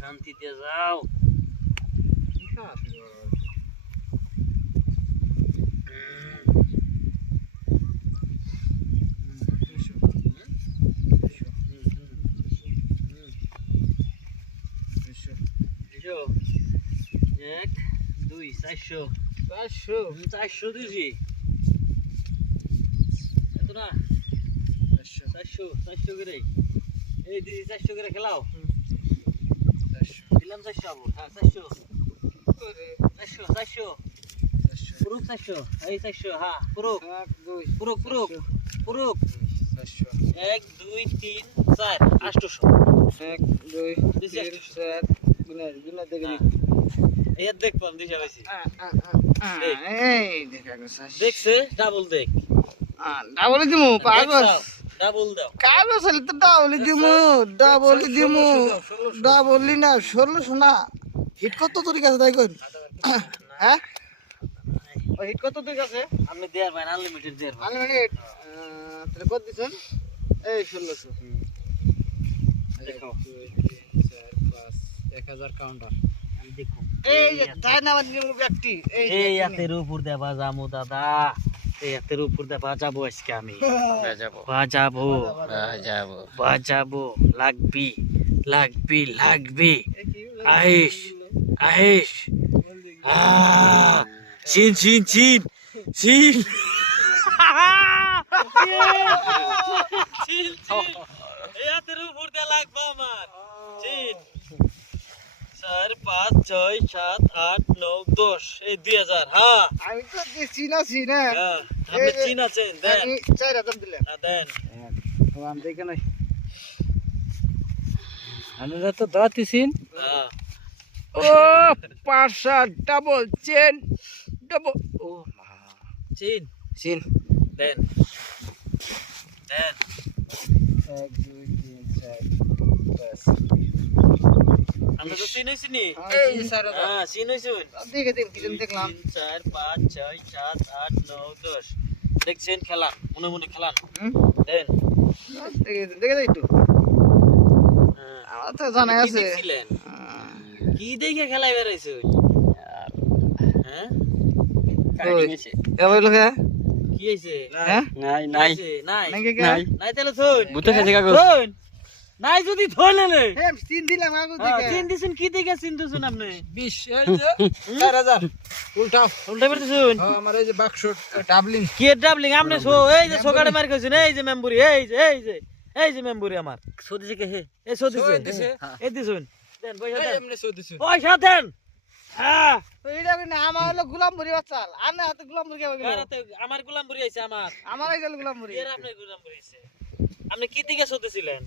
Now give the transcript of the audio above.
শান্তিতে যাও। এক দুই 400 400 দিছি এত না 400 করে এই দিছি 400 করে খেলাও দিলাম 400 আবো হ্যাঁ 400 পুরুক 400 এই 400 হ্যাঁ পুরুক পুরুক 1 2 3 4 800 1 2 3 4 গুনা দেখি এই দেখলাম দিশা পাইছি এই দেখা গেছে দেখছে ডাবল দেখ ডাবল দিমু পাগল ডাবল দাও কাগজ হলে তো ডাবল না 1600 না হিট কত তোর কাছে তাই কই হ্যাঁ ও হিট কত তুই কাছে আমি দেয়ার ভাই আনলিমিটেড দেয়ার ভাই আনলিমিটেড তাহলে কত দিছেন এই 1600 দেখো 1000 কাউন্টার আমি দেখো এই যে ধন্যবাদ নিমু ব্যক্তি এই হাতের উপর দেবা যামু দাদা এই হাতের উপর দেবা যাবো আজকে আমি বাজাবো লাগবি আয়েশ চিন এই হাতের উপর দিয়ে লাগবে আমার চিন 4 5 6 7 8 9 10 এই 2000 হ্যাঁ আমি তো দিছি না হ্যাঁ আপনি চিন আছেন দেন আমি 4000 দিলাম দেন ও আমি দেখে নাই আমরা তো দাতিছিন হ্যাঁ ও পাশা ডাবল চেন ডাবল ও চিন চিন দেন 1 2 3 4 5 আমরা তো চিন হইছি নি এই স্যার হ্যাঁ চিন হইছুন দেখে কিছু দেখলাম 4 5 6 7 8 9 10 দেখছেন খেলান মনে খেলান দেন দেখে যাই তো আমার তো জানা আছে দেখছিলেন কি দেখে খেলাই বেরাইছুন হ্যাঁ এবার লোকে কি হইছে হ্যাঁ নাই নাই নাই তাহলে শুন বুঝতে খাইছে কাগজ শুন নাই যদি ধইলে লে হ্যাঁ চিন দিলাম আগু দেখে চিন দিছেন কি দেখে চিন দিছেন আপনি 20 এই যে 4000 উল্টা উল্টা বেরতেছুন আমার এই যে বাক্স ডাবলিং কি ডাবলিং আপনি এই যে সোগাড়ে মার কইছেন এই যে মেম্বুরি এই যে মেম্বুরি আমার সদিছে কে হে এই সদিছে এই দিছুন দেন পয়সা দেন এমনি সদিছে পয়সা দেন হ্যাঁ এইটা না আমার হলো গোলামপুরি বাচ্চাল আর না হাতে গোলামপুরি কে আমার গোলামপুরি আইছে আমার আমার এই গোলামপুরি এর আপনি গোলামপুরি আইছে আপনি কি দিকে সদিছিলেন